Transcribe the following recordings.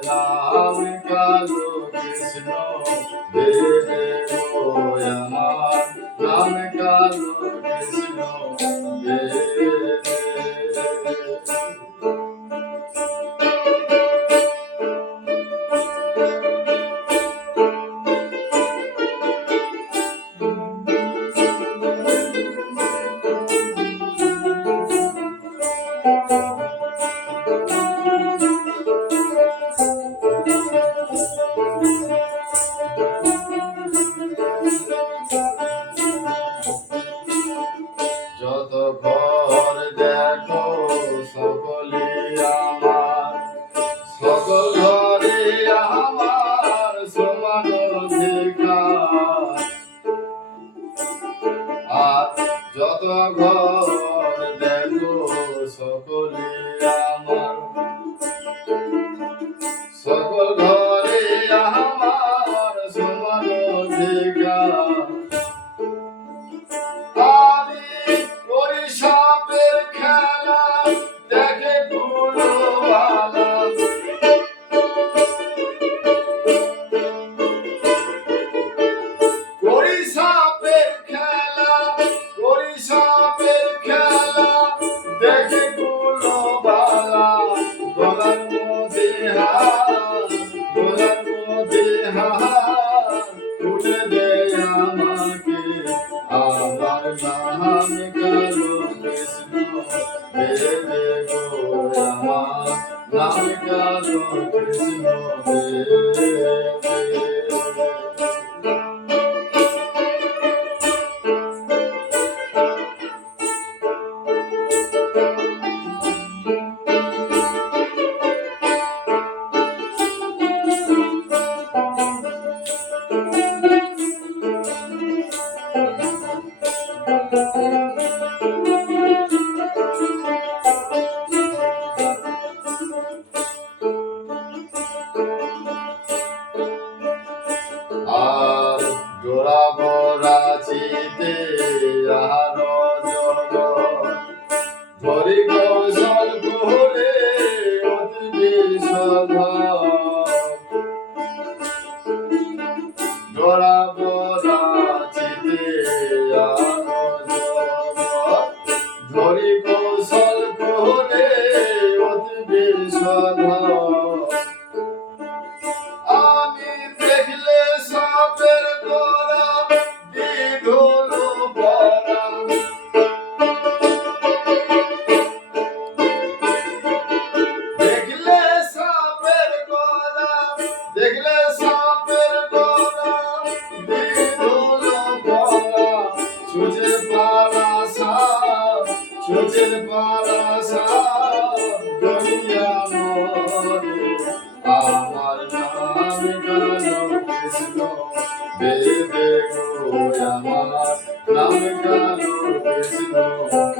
রাম কালো কৃষ্ণ অন্ধকার আর যত ঘর আমার নাম কালো কৃষ্ণ বেদে গো আমার নাম কালো কৃষ্ণ বেদে But it goes on, go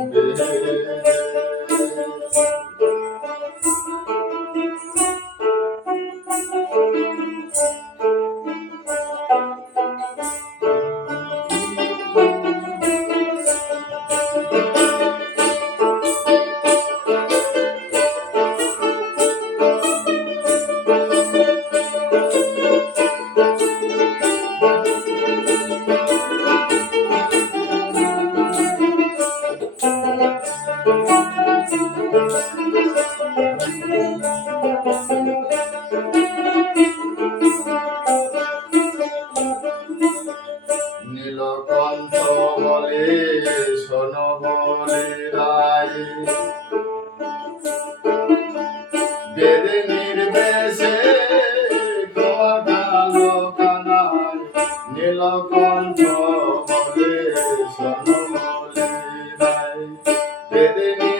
Amen. Badoni